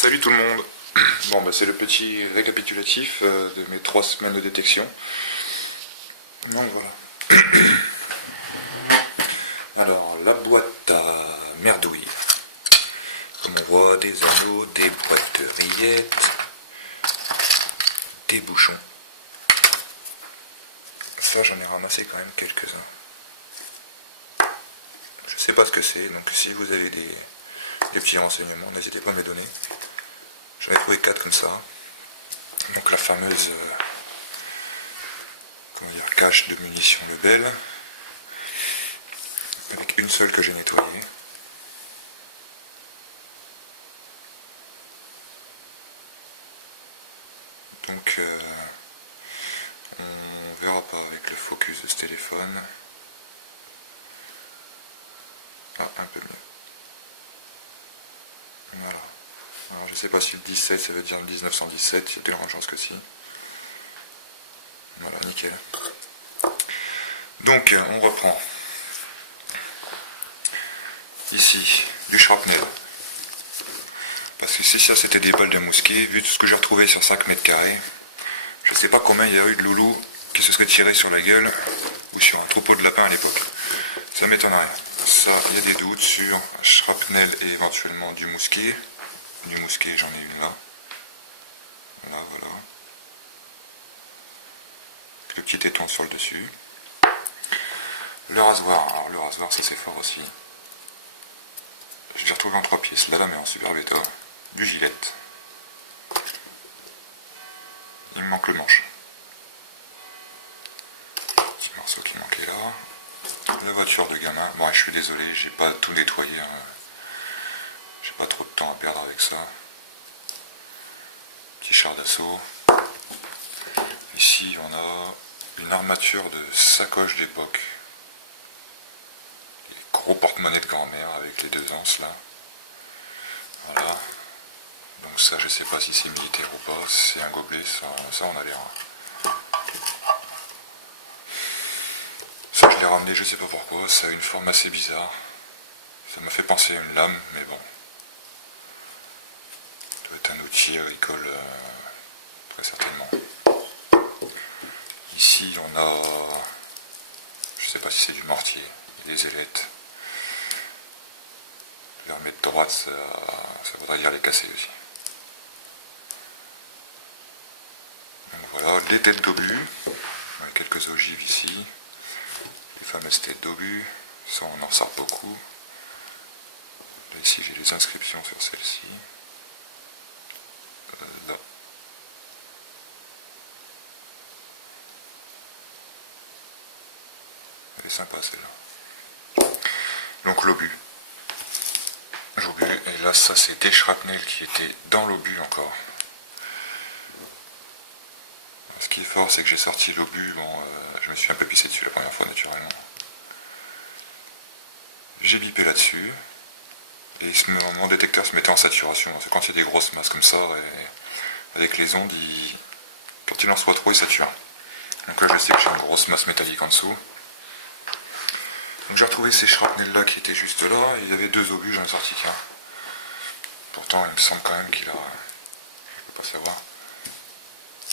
Salut tout le monde. Bon bah c'est le petit récapitulatif de mes 3 semaines de détection. Donc voilà. Alors la boîte à merdouille. Comme on voit, des anneaux, des boîtes de rillettes, des bouchons. Ça j'en ai ramassé quand même quelques-uns. Je sais pas ce que c'est, donc si vous avez des petits renseignements, n'hésitez pas à me les donner. J'en ai trouvé 4 comme ça. Donc la fameuse cache de munitions Lebel, avec une seule que j'ai nettoyée. Donc on verra pas avec le focus de ce téléphone. Ah, un peu mieux. Voilà. Alors je sais pas si le 17 ça veut dire le 1917, il y a de grandes chances que si. Voilà, nickel. Donc on reprend. Ici, du shrapnel. Parce que si ça c'était des balles de mousquet, vu tout ce que j'ai retrouvé sur 5 mètres carrés, je sais pas combien il y a eu de loulous qui se seraient tirés sur la gueule ou sur un troupeau de lapins à l'époque. Ça m'étonnerait. Ça, il y a des doutes sur shrapnel et éventuellement du mousquet. Du mousquet, j'en ai une là. Voilà, voilà. Le petit téton sur le dessus. Le rasoir. Alors le rasoir, ça c'est fort aussi. Je l'ai retrouvé en 3 pièces. La lame est en super bêta. Du gilette. Il me manque le manche. C'est le morceau qui manquait là. La voiture de gamin. Bon, je suis désolé, j'ai pas tout nettoyé. Hein. J'ai pas trop de temps à perdre avec ça. Petit char d'assaut. Ici, on a une armature de sacoche d'époque. Gros porte-monnaie de grand-mère avec les 2 anses là. Voilà. Donc ça, je sais pas si c'est militaire ou pas. C'est un gobelet, ça on a l'air. Ça, je l'ai ramené, je sais pas pourquoi. Ça a une forme assez bizarre. Ça m'a fait penser à une lame, mais bon. Ça doit être un outil agricole, très certainement. Ici, on a... Je sais pas si c'est du mortier. Des ailettes. Les remettre droite, ça voudrait dire les casser aussi. Donc voilà, les têtes d'obus. Avec quelques ogives ici. Les fameuses têtes d'obus. Ça, on en sort beaucoup. Là, ici, j'ai les inscriptions sur celle-ci. Là. Elle est sympa celle-là. Donc l'obus. L'obus, et là ça c'est des shrapnels qui étaient dans l'obus encore. Ce qui est fort c'est que j'ai sorti l'obus, bon je me suis un peu pissé dessus la première fois naturellement. J'ai bipé là-dessus, et mon détecteur se mettait en saturation. C'est quand il y a des grosses masses comme ça, et avec les ondes, quand il en reçoit trop il sature. Donc là je sais que j'ai une grosse masse métallique en dessous. Donc j'ai retrouvé ces shrapnels là qui étaient juste là, il y avait 2 obus, j'en ai sorti qu'un. Pourtant il me semble quand même qu'il a... Je peux pas savoir.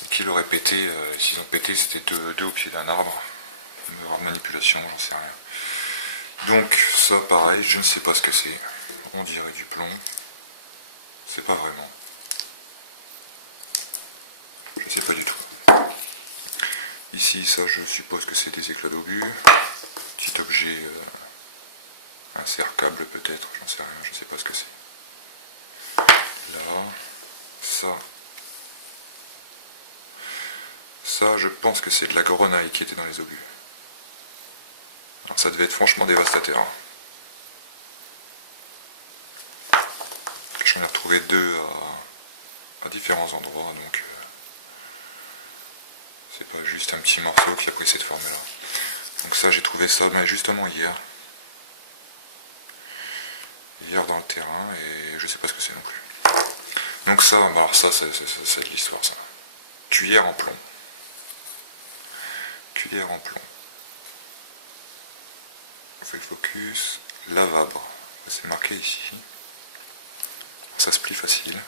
Qu'il aurait pété, s'ils ont pété c'était 2 au pied d'un arbre. Une erreur de manipulation, j'en sais rien. Donc ça pareil, je ne sais pas ce que c'est. On dirait du plomb. C'est pas vraiment. Je sais pas du tout. Ici ça je suppose que c'est des éclats d'obus. Petit objet, un serre-câble peut-être, j'en sais rien, je sais pas ce que c'est. Là, ça je pense que c'est de la grenaille qui était dans les obus. Alors ça devait être franchement dévastateur. J'en ai retrouvé 2 à différents endroits, donc c'est pas juste un petit morceau qui a pris cette forme là. Donc ça j'ai trouvé ça justement hier dans le terrain, et je sais pas ce que c'est non plus. Donc ça, alors ça c'est de l'histoire ça. Cuillère en plomb. Cuillère en plomb. On fait le focus. Lavabre. C'est marqué ici. Ça se plie facile.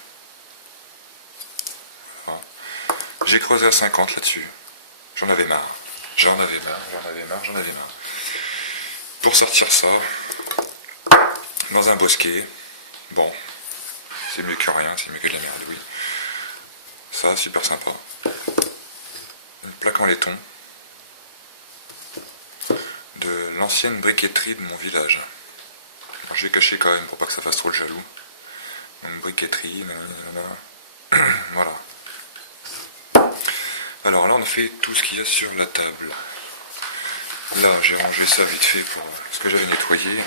Enfin, j'ai creusé à 50 là-dessus. J'en avais marre. Pour sortir ça, dans un bosquet, bon, c'est mieux que rien, c'est mieux que de la merde, oui. Ça, super sympa. Une plaque en laiton de l'ancienne briqueterie de mon village. Alors, je vais cacher quand même pour pas que ça fasse trop le jaloux. Une briqueterie, voilà. Alors là, on a fait tout ce qu'il y a sur la table. Là, j'ai rangé ça vite fait pour ce que j'avais nettoyé.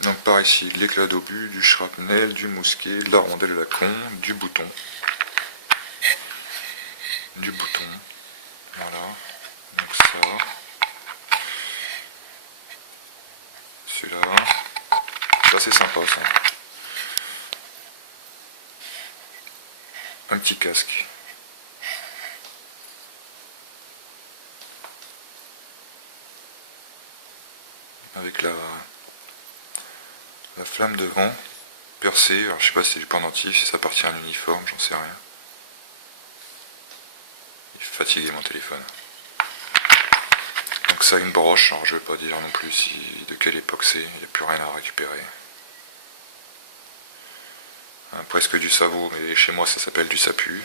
Donc par ici, de l'éclat d'obus, du shrapnel, du mousquet, de la rondelle à con, du bouton. Voilà. Donc ça. Celui-là. Ça c'est sympa ça. Un petit casque. Avec la flamme devant, percée. Alors je sais pas si c'est du pendentif, si ça appartient à un uniforme, j'en sais rien. Il est fatigué mon téléphone. Donc ça, une broche, alors je vais pas dire non plus de quelle époque c'est, il n'y a plus rien à récupérer. Presque du savon, mais chez moi ça s'appelle du sapu.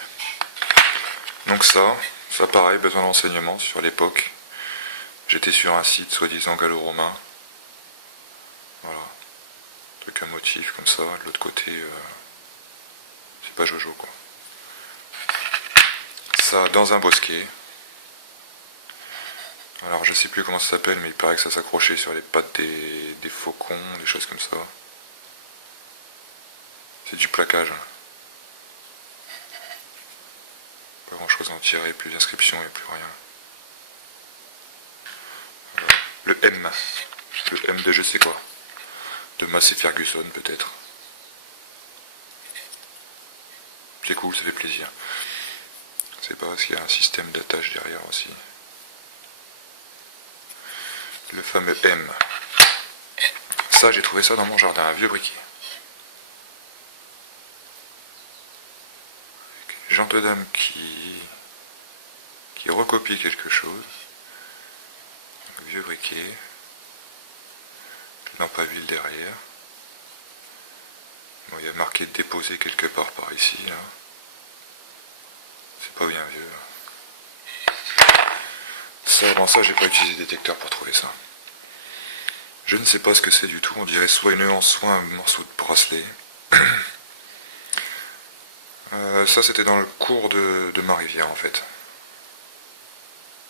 Donc ça pareil, besoin d'enseignement sur l'époque. J'étais sur un site soi-disant gallo-romain. Voilà. Truc à motif comme ça, de l'autre côté, c'est pas Jojo quoi. Ça dans un bosquet. Alors je sais plus comment ça s'appelle, mais il paraît que ça s'accrochait sur les pattes des faucons, des choses comme ça. C'est du plaquage. Pas grand chose à en tirer, plus d'inscriptions et plus rien. Voilà. Le M de je sais quoi. De Massey Ferguson peut-être. C'est cool, ça fait plaisir. C'est pas parce qu'il y a un système d'attache derrière aussi. Le fameux M. Ça, j'ai trouvé ça dans mon jardin, un vieux briquet. Avec une gente dame qui recopie quelque chose. Un vieux briquet. Lampe à huile derrière. Bon, il y a marqué déposer quelque part par ici. Là. C'est pas bien vieux. Ça, avant ça, j'ai pas utilisé détecteur pour trouver ça. Je ne sais pas ce que c'est du tout. On dirait soit une hanche, soit un morceau de bracelet. Ça, c'était dans le cours de ma rivière, en fait.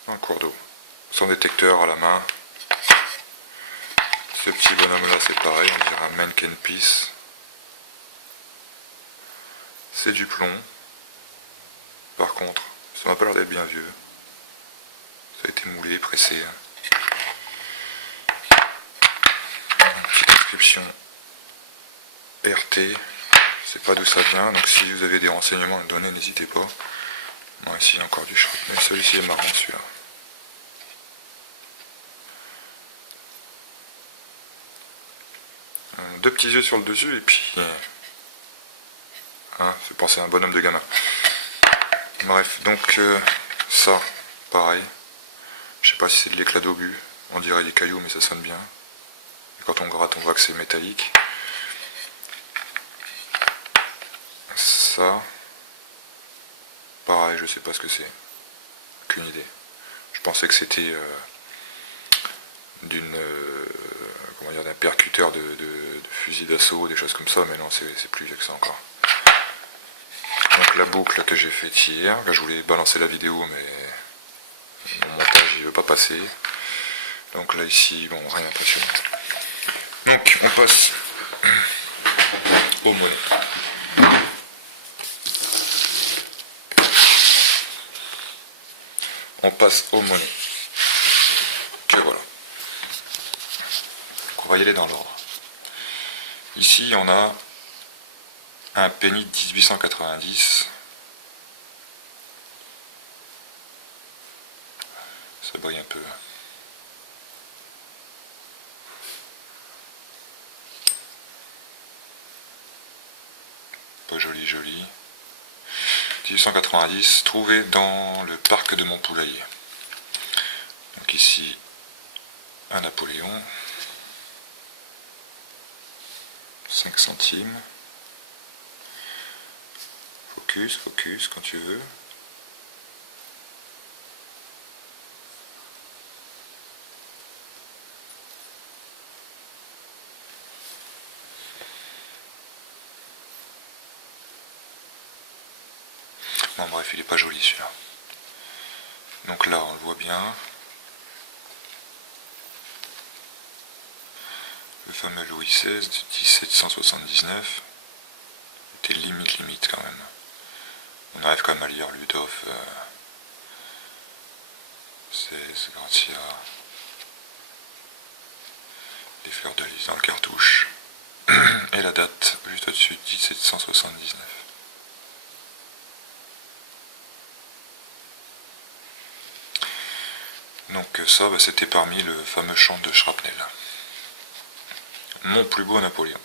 Dans le cours d'eau. Sans détecteur à la main. Ce petit bonhomme-là, c'est pareil. On dirait un mannequin piece. C'est du plomb. Par contre, ça m'a pas l'air d'être bien vieux. Ça a été moulé, pressé. Une petite inscription RT. Je sais pas d'où ça vient, donc si vous avez des renseignements à me donner, n'hésitez pas. Bon, ici il y a encore du chaud. Mais celui-ci est marrant, celui-là. Deux petits yeux sur le dessus, et puis... Hein, fait penser à un bonhomme de gamin. Bref, donc ça, pareil. Je sais pas si c'est de l'éclat d'obus. On dirait des cailloux, mais ça sonne bien. Et quand on gratte, on voit que c'est métallique. Ça, pareil, je sais pas ce que c'est. Aucune idée. Je pensais que c'était d'un percuteur de fusil d'assaut, des choses comme ça, mais non, c'est plus vieux que ça encore. Donc la boucle que j'ai faite hier, que je voulais balancer la vidéo, mais mon montage il veut pas passer. Donc là ici, bon, rien d'impressionnant. Donc on passe au monnaie. On passe aux monnaies. Que voilà. Donc on va y aller dans l'ordre. Ici on a un penny de 1890. Ça brille un peu. Pas joli joli. 1890, trouvé dans le parc de Montpoulailler. Donc ici, un Napoléon. 5 centimes. Focus, focus quand tu veux. Bon bref, il est pas joli celui-là. Donc là, on le voit bien. Le fameux Louis XVI de 1779 était limite quand même. On arrive quand même à lire Ludov, c'est Grazia, les fleurs de lys dans le cartouche. Et la date juste au-dessus, 1779. Donc ça, c'était parmi le fameux champ de shrapnel. Mon plus beau Napoléon.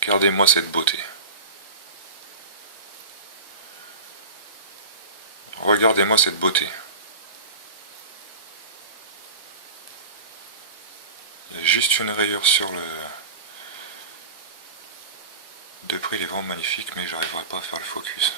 Regardez-moi cette beauté. Regardez-moi cette beauté. Il y a juste une rayure sur le... De près, il est vraiment magnifique, mais j'arriverai pas à faire le focus.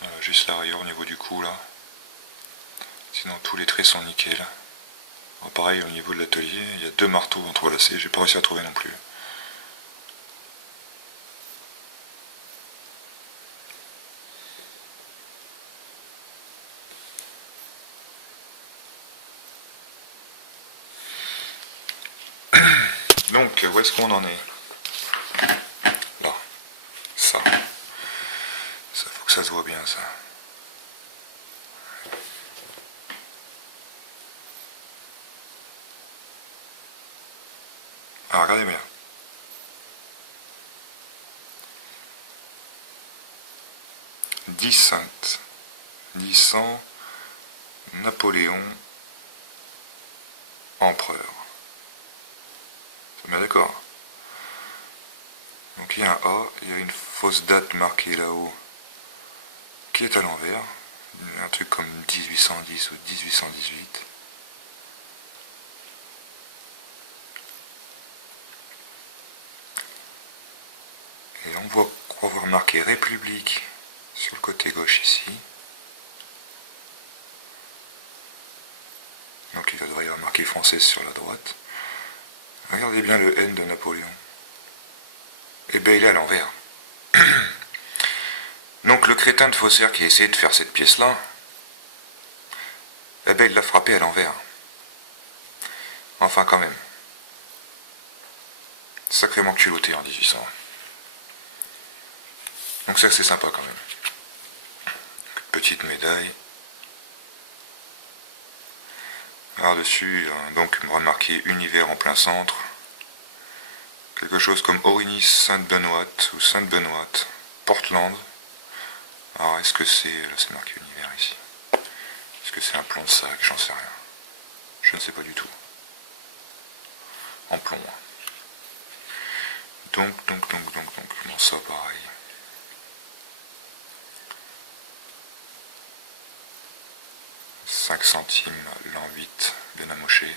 Voilà, juste la rayure au niveau du cou là. Sinon tous les traits sont nickel. Alors, pareil au niveau de l'atelier, il y a 2 marteaux entrelacés, j'ai pas réussi à trouver non plus. Donc, où est-ce qu'on en est? Là. Ça. Ça, faut que ça se voit bien, ça. Alors, regardez bien. Saintes. 10 ans. Napoléon. Empereur. C'est bien d'accord. Donc il y a un A, il y a une fausse date marquée là-haut qui est à l'envers, un truc comme 1810 ou 1818. Et on voit voir marqué République sur le côté gauche ici. Donc il devrait y avoir marqué française sur la droite. Regardez bien le N de Napoléon. Eh bien il est à l'envers. Donc le crétin de faussaire qui a essayé de faire cette pièce-là, eh bien il l'a frappé à l'envers. Enfin quand même. Sacrément culotté en 1800. Donc c'est assez sympa quand même. Petite médaille. Alors dessus, donc remarqué univers en plein centre. Quelque chose comme Aurinis Sainte-Benoîte ou Sainte-Benoîte, Portland. Alors est-ce que c'est... Là c'est marqué univers ici. Est-ce que c'est un plomb de sac? J'en sais rien. Je ne sais pas du tout. En plomb. Donc, comment ça pareil? « 5 centimes, l'an 8, bien amoché.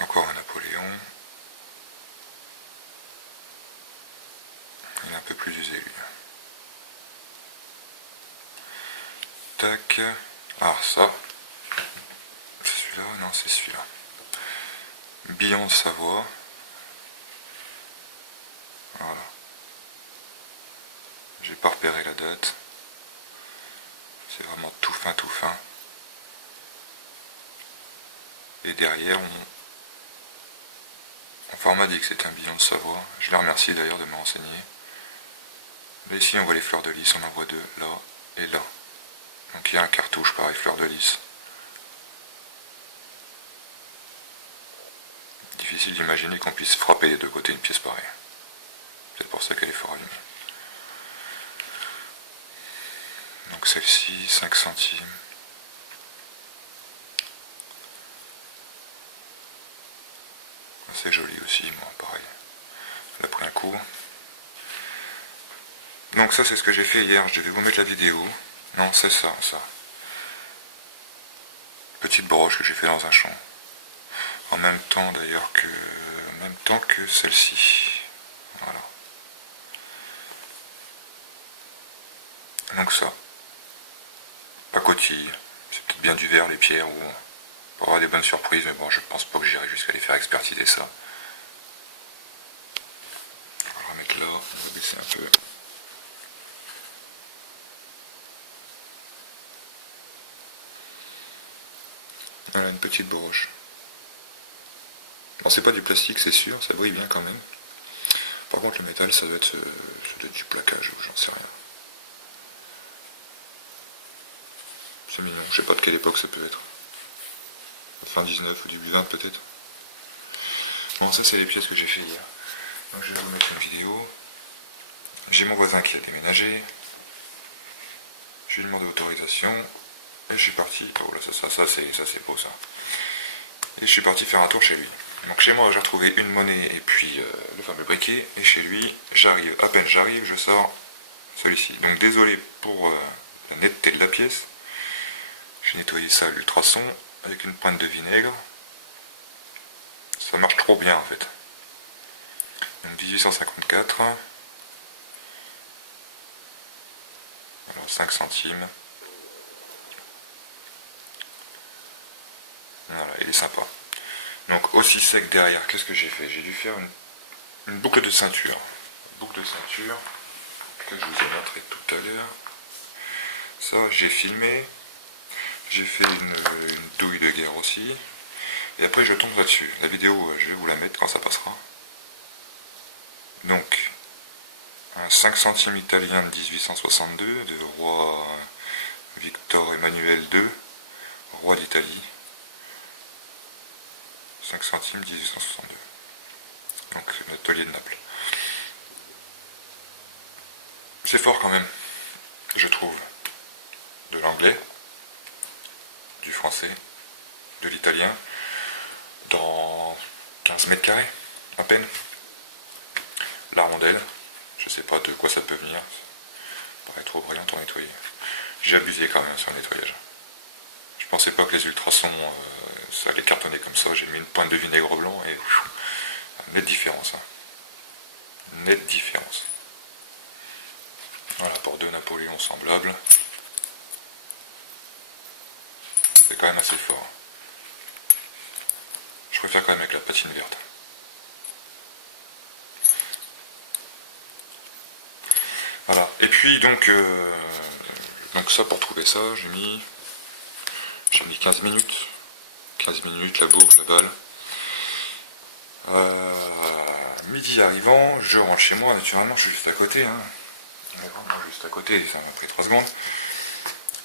Encore un Napoléon. Il est un peu plus usé lui. Tac. Ah ça. C'est celui-là? Non, c'est celui-là. Billon de Savoie. Voilà. J'ai pas repéré la date. C'est vraiment tout fin, tout fin. Et derrière, enfin, on m'a dit que c'était un billon de Savoie. Je les remercie d'ailleurs de me renseigner. Là, ici, on voit les fleurs de lys. On en voit 2, là et là. Donc il y a un cartouche, pareil, fleurs de lys. difficile d'imaginer qu'on puisse frapper des deux côtés une pièce pareille. C'est pour ça qu'elle est fort allumée. Donc celle-ci, 5 centimes. C'est joli aussi, moi, pareil. Elle a pris un coup. Donc ça, c'est ce que j'ai fait hier. Je devais vous mettre la vidéo. Non, c'est ça, ça. Petite broche que j'ai fait dans un champ. En même temps, d'ailleurs, que celle-ci. Voilà. Donc ça. Pacotille. C'est peut-être bien du verre, les pierres, ou pour avoir des bonnes surprises, mais bon, je pense pas que j'irai jusqu'à les faire expertiser ça. On va remettre là, on va baisser un peu. Voilà, une petite broche. Bon, c'est pas du plastique, c'est sûr, ça brille bien quand même. Par contre, le métal, ça doit être du plaquage, j'en sais rien. C'est mignon, je sais pas de quelle époque ça peut être. Fin 19 ou début 20 peut-être. Bon, ça c'est les pièces que j'ai fait hier. Donc je vais vous mettre une vidéo. J'ai mon voisin qui a déménagé. Je lui ai demandé autorisation. Et je suis parti. Oh là, ça c'est beau ça. Et je suis parti faire un tour chez lui. Donc chez moi j'ai retrouvé une monnaie et puis le fameux briquet. Et chez lui, j'arrive, à peine j'arrive, je sors celui-ci. Donc désolé pour la netteté de la pièce. J'ai nettoyé ça à l'ultrason avec une pointe de vinaigre. Ça marche trop bien en fait. Donc 1854. Alors 5 centimes. Voilà, il est sympa. Donc aussi sec derrière, qu'est-ce que j'ai fait? J'ai dû faire une boucle de ceinture. Boucle de ceinture que je vous ai montré tout à l'heure. Ça, j'ai filmé. J'ai fait une douille de guerre aussi. Et après, je tombe là-dessus. La vidéo, je vais vous la mettre quand ça passera. Donc, un 5 centimes italien de 1862, de roi Victor Emmanuel II, roi d'Italie. 5 centimes 1862. Donc, l'atelier de Naples. C'est fort quand même, je trouve. De l'anglais, du français, de l'italien, dans 15 mètres carrés, à peine. La rondelle, je sais pas de quoi ça peut venir. Ça paraît trop brillant pour nettoyer. J'ai abusé quand même sur le nettoyage. Je pensais pas que les ultrasons, ça allait cartonner comme ça. J'ai mis une pointe de vinaigre blanc et nette différence. Hein. Nette différence. Voilà, pour deux Napoléons semblables. C'est quand même assez fort. Je préfère quand même avec la patine verte. Voilà. Et puis donc ça pour trouver ça, j'ai mis 15 minutes. 15 minutes la boucle, la balle. Midi arrivant, je rentre chez moi, naturellement je suis juste à côté. Hein. Vraiment juste à côté, ça m'a pris 3 secondes.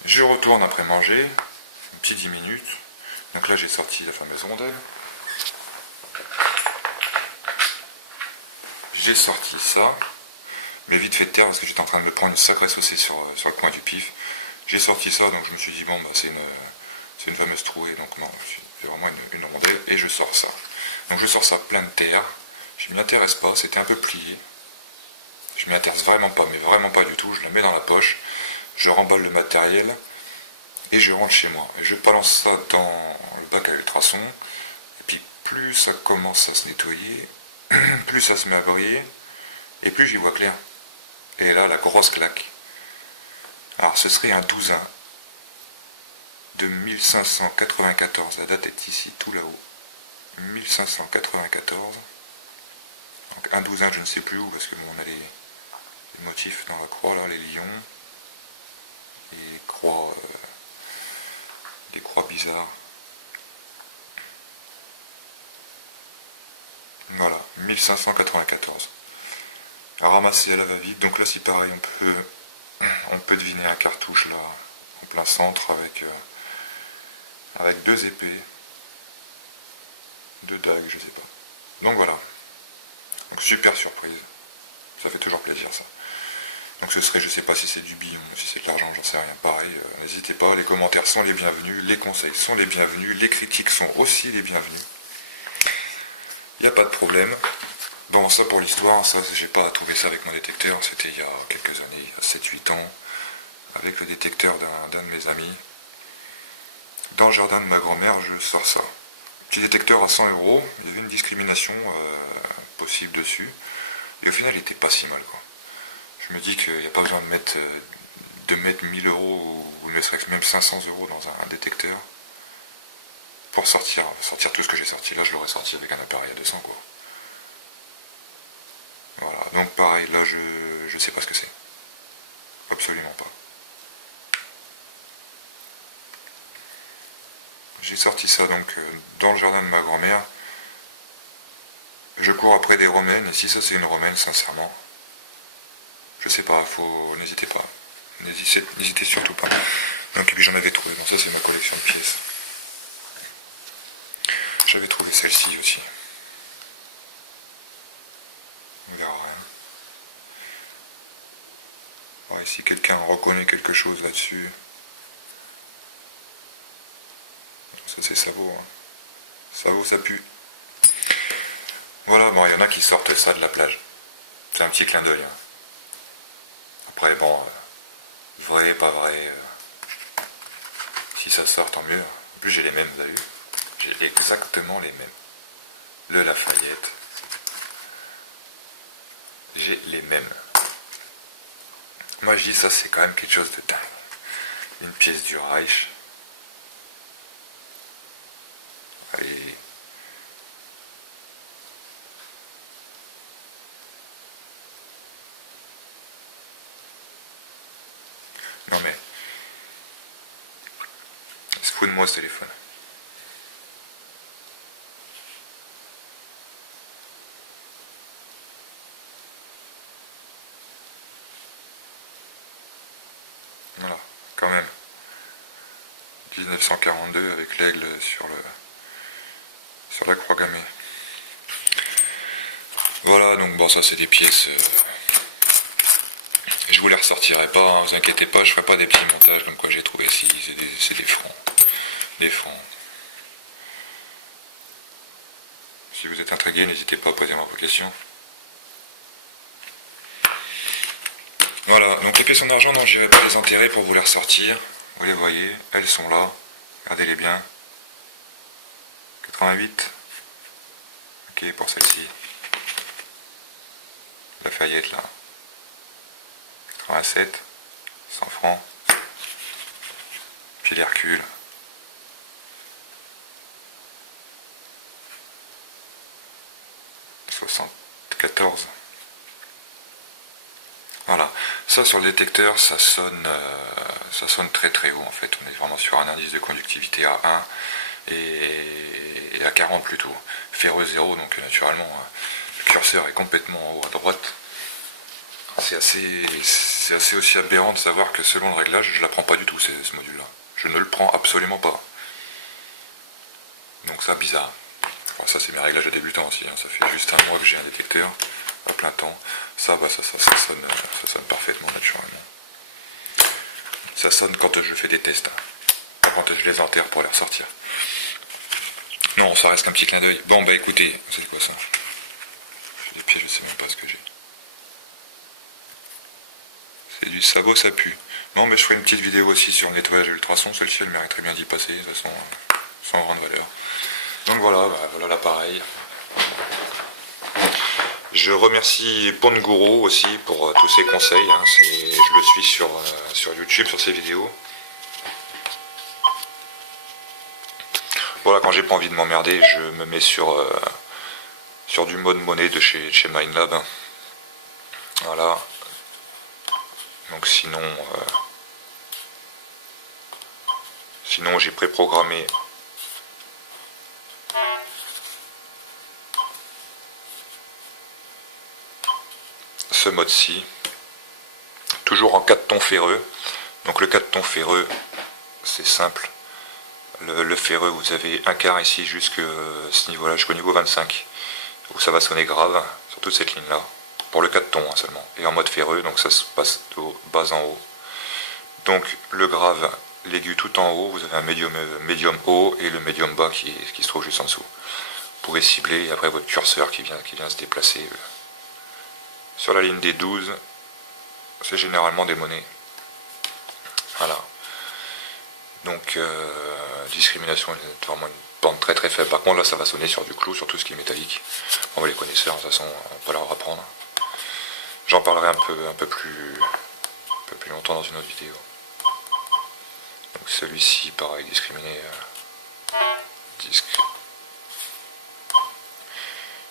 Je retourne après manger, un petit 10 minutes. Donc là j'ai sorti la fameuse rondelle. J'ai sorti ça, mais vite fait de terre parce que j'étais en train de me prendre une sacrée saucée sur le coin du pif. J'ai sorti ça, donc je me suis dit bon bah c'est une fameuse trouée, donc non, c'est vraiment une rondelle, et je sors ça. Donc je sors ça plein de terre, je m'y intéresse pas, c'était un peu plié. Je m'y intéresse vraiment pas, mais vraiment pas du tout, je la mets dans la poche, je remballe le matériel, et je rentre chez moi. Et je balance ça dans le bac à ultrasons, et puis plus ça commence à se nettoyer, plus ça se met à briller, et plus j'y vois clair. Et là, la grosse claque. Alors ce serait un 12 de 1594, la date est ici, tout là-haut. 1594. Donc un 12 je ne sais plus où, parce que bon, on a les motifs dans la croix, là, les lions, les croix bizarres. Voilà, 1594. Ramassé à la va-vite, donc là c'est pareil, on peut deviner un cartouche là, en plein centre, avec 2 épées, 2 dagues, je sais pas. Donc voilà. Donc super surprise. Ça fait toujours plaisir ça. Donc ce serait, je sais pas si c'est du billon, si c'est de l'argent, j'en sais rien. Pareil, n'hésitez pas, les commentaires sont les bienvenus, les conseils sont les bienvenus, les critiques sont aussi les bienvenus. Il n'y a pas de problème. Bon, ça pour l'histoire, ça j'ai pas trouvé ça avec mon détecteur, c'était il y a quelques années, il y a 7-8 ans, avec le détecteur d'un de mes amis. Dans le jardin de ma grand-mère, je sors ça. Petit détecteur à 100 €, il y avait une discrimination possible dessus, et au final il était pas si mal quoi. Je me dis qu'il n'y a pas besoin de mettre 1000 € ou ne serait-ce que même 500 € dans un détecteur pour sortir tout ce que j'ai sorti. Là je l'aurais sorti avec un appareil à 200 quoi. Voilà, donc pareil, là je sais pas ce que c'est. Absolument pas. J'ai sorti ça donc dans le jardin de ma grand-mère. Je cours après des romaines, et si ça c'est une romaine, sincèrement, je sais pas, n'hésitez pas. N'hésitez surtout pas. Donc et puis j'en avais trouvé, donc ça c'est ma collection de pièces. J'avais trouvé celle-ci aussi. On verra rien. Ouais, si quelqu'un reconnaît quelque chose là-dessus. Ça c'est Savo. Hein. Savo ça pue. Voilà, bon, il y en a qui sortent ça de la plage. C'est un petit clin d'œil. Hein. Après, bon, vrai, pas vrai. Si ça sort, tant mieux. En plus, j'ai les mêmes, vous avez vu? J'ai exactement les mêmes. Le Lafayette. J'ai les mêmes. Moi, je dis ça, c'est quand même quelque chose de dingue. Une pièce du Reich. Et non mais, il se fout de moi ce téléphone. Voilà, quand même. 1942 avec l'aigle sur la croix gammée. Voilà, donc bon, ça c'est des pièces. Je vous les ressortirai pas, hein, vous inquiétez pas, je ferai pas des petits montages comme quoi j'ai trouvé ici, c'est des francs. Des francs. Si vous êtes intrigué, n'hésitez pas à poser vos questions. Voilà, donc les pièces en argent, non, je n'irai pas les enterrer pour vous les ressortir. Vous les voyez, elles sont là. Regardez-les bien. 88. Ok, pour celle-ci. Lafayette, là. 87. 100 francs. Puis l'Hercule. 74. Voilà, ça sur le détecteur, ça sonne très très haut en fait. On est vraiment sur un indice de conductivité à 1 et à 40 plutôt. Ferreux 0, donc naturellement le curseur est complètement en haut à droite. C'est assez aussi aberrant de savoir que selon le réglage, je ne l'apprends pas du tout ce module-là. Je ne le prends absolument pas. Donc ça, bizarre. Enfin, ça c'est mes réglages de débutant aussi, hein. Ça fait juste un mois que j'ai un détecteur à plein temps. Ça, bah, ça sonne parfaitement naturellement. Ça sonne quand je fais des tests, hein. Pas quand je les enterre pour les ressortir. Non, ça reste qu'un petit clin d'œil. Bon bah écoutez, c'est quoi ça? J'ai des pieds, je sais même pas ce que j'ai. C'est du sabot, ça pue. Non mais je ferai une petite vidéo aussi sur le nettoyage et l'ultrason, celle-ci elle mériterait bien d'y passer, de toute façon, sans grande valeur. Donc voilà, bah, voilà l'appareil. Je remercie Pongoro aussi pour tous ses conseils. Hein. Je le suis sur YouTube, sur ses vidéos. Voilà, quand j'ai pas envie de m'emmerder, je me mets sur du mode monnaie de chez Minelab. Voilà. Donc sinon j'ai préprogrammé ce mode-ci, toujours en 4 tons ferreux. Donc le 4 tons ferreux, c'est simple. Le ferreux, vous avez un quart ici jusqu'à ce niveau-là, jusqu'au niveau 25. où ça va sonner grave sur toute cette ligne là, pour le 4 tons seulement, et en mode ferreux, donc ça se passe de bas en haut. Donc le grave, l'aigu tout en haut, vous avez un médium haut et le médium bas qui se trouve juste en dessous. Vous pouvez cibler et après votre curseur qui vient se déplacer sur la ligne des 12, c'est généralement des monnaies. Voilà. Donc discrimination, c'est vraiment une bande très très faible. Par contre là ça va sonner sur du clou, sur tout ce qui est métallique. On va les connaisseurs, de toute façon on va pas leur apprendre. J'en parlerai un peu plus longtemps dans une autre vidéo. Donc celui-ci pareil, discriminé.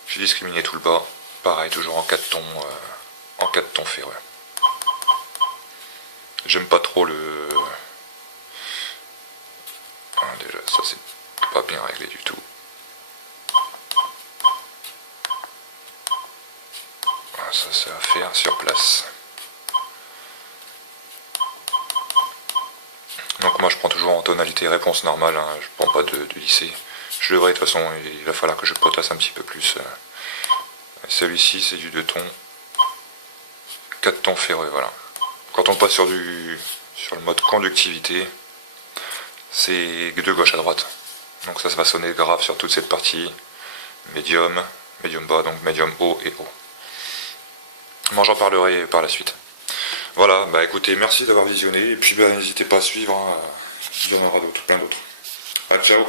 J'ai discriminé tout le bas, pareil toujours en 4 tons ferreux. J'aime pas trop le... déjà ça c'est pas bien réglé du tout. Ça va faire sur place. Donc moi je prends toujours en tonalité réponse normale, hein, je prends pas de lycée. Je devrais de toute façon, il va falloir que je potasse un petit peu plus. Celui-ci c'est du 2 tons. 4 tons ferreux, voilà. Quand on passe sur le mode conductivité, c'est de gauche à droite. Donc ça va sonner grave sur toute cette partie. Médium bas, donc médium haut et haut. Moi j'en parlerai par la suite. Voilà, bah écoutez, merci d'avoir visionné, et puis bah, n'hésitez pas à suivre, hein. Il y en aura d'autres, plein d'autres. Ah, ciao.